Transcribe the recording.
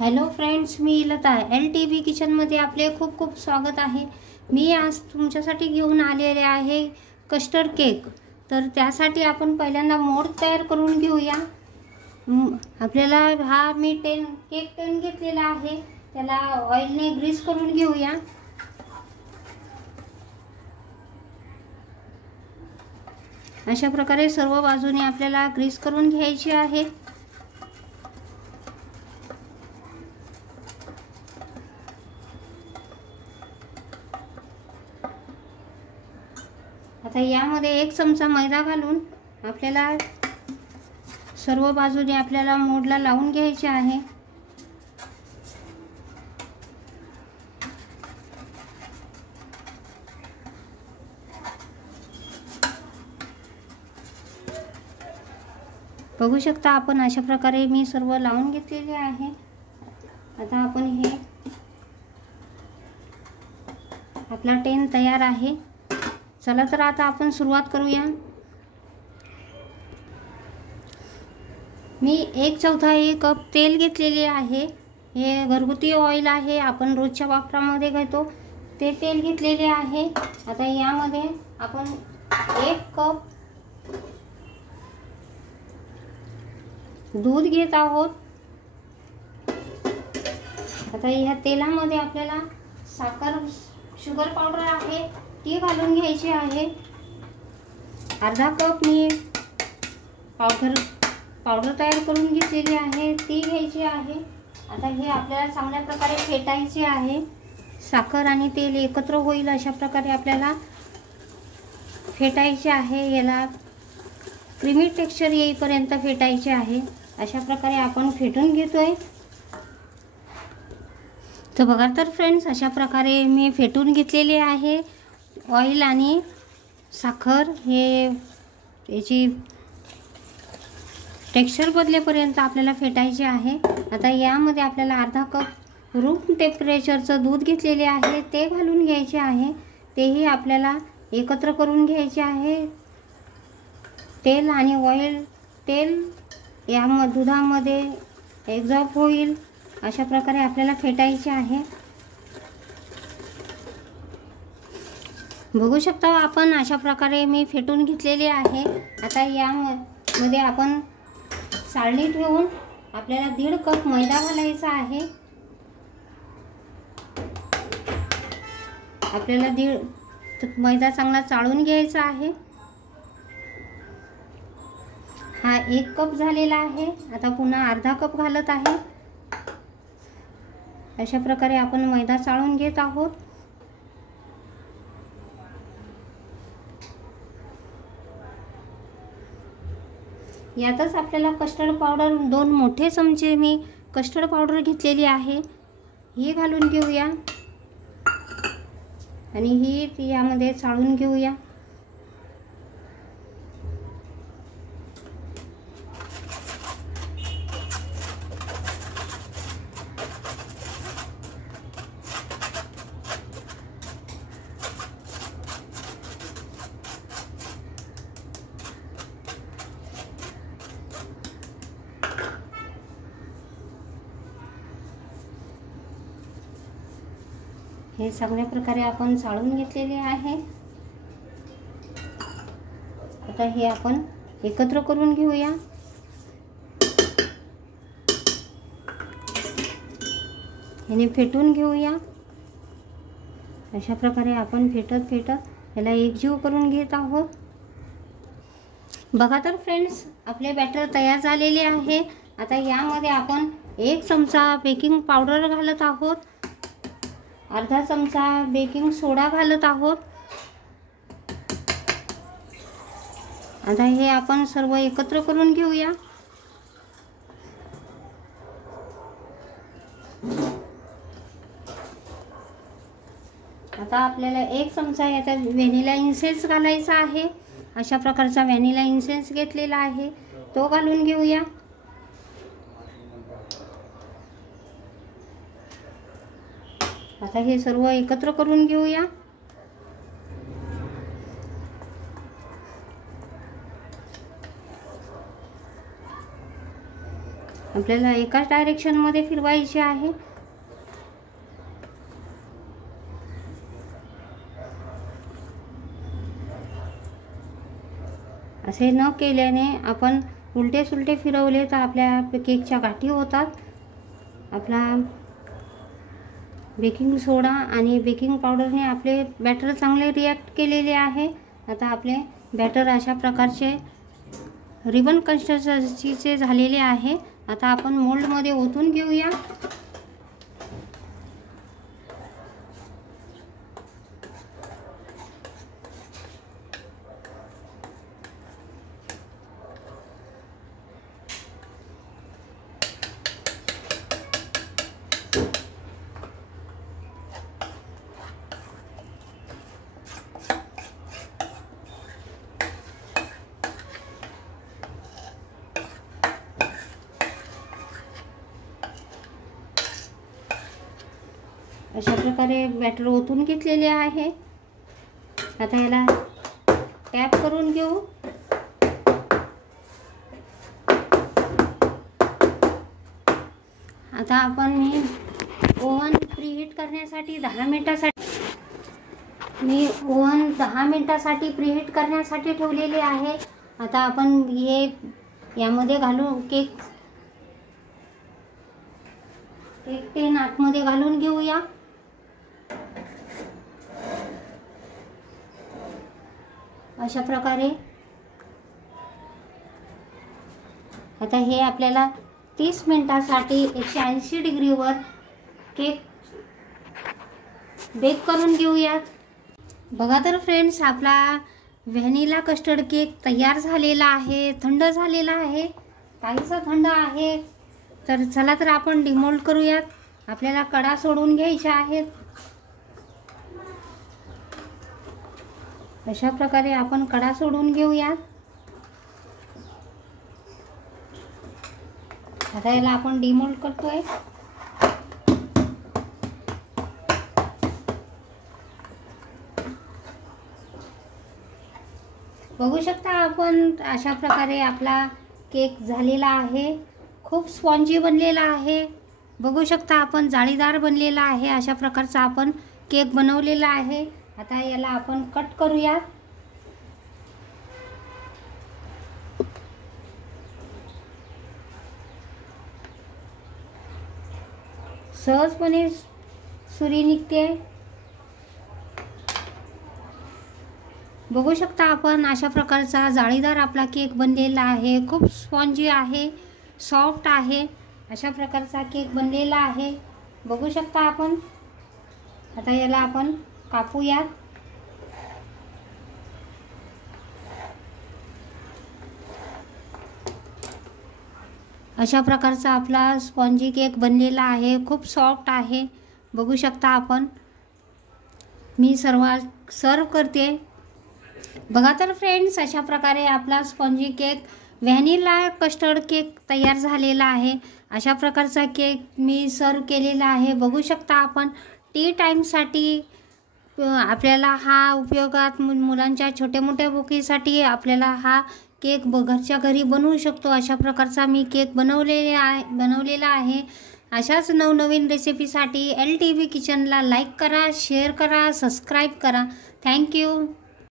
Hello friends, मी Lata LTV किचनमध्ये आपले खूप खूप स्वागत आहे। मी आज तुमच्यासाठी घेऊन आलेले आहे कस्टर्ड केक। तर त्यासाठी आपण पहिल्यांदा मोल्ड तयार करून घेऊया। आपल्याला हा मी केक टेन घेतलेला आहे, त्याला ऑइलने ग्रीस करून घेऊया। अशा प्रकारे सर्व बाजूने आपल्याला ग्रीस करून घ्यायची आहे। आता यामध्ये 1 चमचा मैदा घालून आपल्याला सर्व बाजूने आपल्याला मोल्डला लावून घ्यायचे आहे। बघू शकता आपण अशा प्रकारे मी सर्व लावून घेतलेले आहे। आता आपण हे आपला टेन तयार आहे। चला तर आता आपण सुरुवात करूया। मी 1/4 कप तेल घेतलेले आहे। हे घरगुती ऑइल आहे, आपण रोजच्या वापरामध्ये घेतो ते तेल घेतलेले आहे। आता यामध्ये आपण 1 कप दूध घेत आहोत। आता या तेलामध्ये आपल्याला शुगर पावडर आहे ती घालून घ्यायची आहे। अर्धा कप मी पावडर तयार करून घेतलेली आहे ती घ्यायची आहे। आता हे आपल्याला चांगल्या प्रकारे फेटायचे आहे। साखर आणि तेल एकत्र होईल अशा प्रकारे आपल्याला फेटायचे आहे। याला क्रीमी टेक्स्चर येईपर्यंत फेटायचे आहे। अशा प्रकारे आपण फेटून घेतोय। तर बघा तर फ्रेंड्स, अशा प्रकारे मी फेटून घेतलेले आहे। ऑइल आणि साखर हे याची टेक्स्चर बदलेपर्यंत आपल्याला फेटायचे आहे। आता यामध्ये आपल्याला अर्धा कप रूम टेम्परेचरचं दूध घेतलेले आहे ते घालून घ्यायचे आहे। तेही आपल्याला एकत्र करून घ्यायचे आहे। तेल आणि ऑइल, तेल या दुधामध्ये एक्झॉस्ट होईल अशा प्रकारे आपल्याला फेटायचे आहे। बघू शकता आपण अशा प्रकारे मी फेटून घेतलेले आहे। आता यामध्ये आपण चाळणी ठेवून आपल्याला 1.5 कप मैदा घालायचा आहे। आपल्याला मैदा चांगला चाळून घ्यायचा आहे। हा 1 कप झालेला आहे। आता पुन्हा अर्धा कप घालत आहे। अशा प्रकारे आपण मैदा चाळून घेत आहोत। यातच आपल्याला कस्टर्ड पावडर 2 मोठे चमचे मी कस्टर्ड पावडर घेतलेली आहे ही घालून घेऊया आणि ही यामध्ये चाळून घेऊया। हे चांगल्या प्रकारे आपण चाळून घेतलेले आहे। आता हे आपण एकत्र करून घेऊया। याने फेटून घेऊया। अशा प्रकारे आपण फेटत याला एकजीव करून घेत आहोत। बघा तर फ्रेंड्स, आपले बॅटर तयार झालेले आहे। आता यामध्ये आपण 1 चमचा बेकिंग पावडर घालत आहोत, अर्धा चमचा बेकिंग सोडा घालत आहोत। आता हे आपण सर्व एकत्र करून घेऊया। आता आपल्याला 1 चमचा याचा व्हॅनिला इसेन्स घालायचा आहे। अशा प्रकारचा व्हॅनिला इसेन्स घेतलेला आहे तो घालून घेऊया। आता हे सर्व एकत्र करून घेऊया। आपल्याला एकाच डायरेक्शनमध्ये फिरवायचे आहे. असे न केल्याने आपण उलटे सुलटे फिरवले तर आपल्या केकच्या गाठी होतात. आपला बेकिंग सोडा आणि बेकिंग पावडरने आपले बॅटर चांगले रिॲक्ट केलेले आहे. आता आपले बॅटर अशा प्रकारचे रिबन कन्सिस्टन्सीचे झालेले आहे. आता आपण मोल्डमध्ये ओतून घेऊया. अशा प्रकारे बॅटर ओतून घेतलेले आहे. आता याला टॅप करून घेऊ. आता आपण मी ओव्हन प्रीहीट करण्यासाठी 10 मिनिटासाठी प्रीहीट करण्यासाठी ठेवलेले आहे. आता आपण हे यामध्ये घालून केक टेन आतमध्ये घालून घेऊया. अशा प्रकारे आता हे आपल्याला 30 मिनिटासाठी 180 डिग्रीवर केक बेक करून घेऊयात. बघा तर फ्रेंड्स, आपला व्हॅनिला कस्टर्ड केक तयार झालेला आहे. थंड झालेला आहे, काहीसा थंड आहे. तर चला तर आपण डिमोल्ड करूयात. आपल्याला कडा सोडून घ्यायच्या आहेत. अशा प्रकारे आपण कडा सोडून घेऊयात. आता याला आपण डिमोल्ड करतोय. बघू शकता आपण अशा प्रकारे आपला केक झालेला आहे. खूप स्पॉन्जी बनलेला आहे. बघू शकता आपण जाळीदार बनलेला आहे. अशा प्रकारचा आपण केक बनवलेला आहे. आता याला आपण कट करूया. सहजपणे सुरी निघते. बघू शकता आपण अशा प्रकारचा जाळीदार आपला केक बनलेला आहे. खूप स्पॉन्जी आहे, सॉफ्ट आहे. अशा प्रकारचा केक बनलेला आहे. बघू शकता आपण. आता याला आपण कापूया. अशा प्रकारचा आपला स्पॉन्जी केक बनलेला आहे. खूप सॉफ्ट आहे. बघू शकता आपण. मी सर्व करते. बघा तर फ्रेंड्स, अशा प्रकारे आपला spongy cake vanilla custard cake तयार झालेला आहे. अशा प्रकारचा केक मी सर्व केलेला आहे. बघू शकता आपण. टी टाईमसाठी आपल्याला हा उपयोगात, मुलांच्या छोट्या मोठ्या बुकेसाठी आपल्याला हा केक घरच्या घरी बनवू शकतो. अशा प्रकारचा मी केक बनवलेला आहे. अशाच नवनवीन रेसिपीसाठी LTV किचनला लाईक करा, शेअर करा, सबस्क्राईब करा. थँक्यू.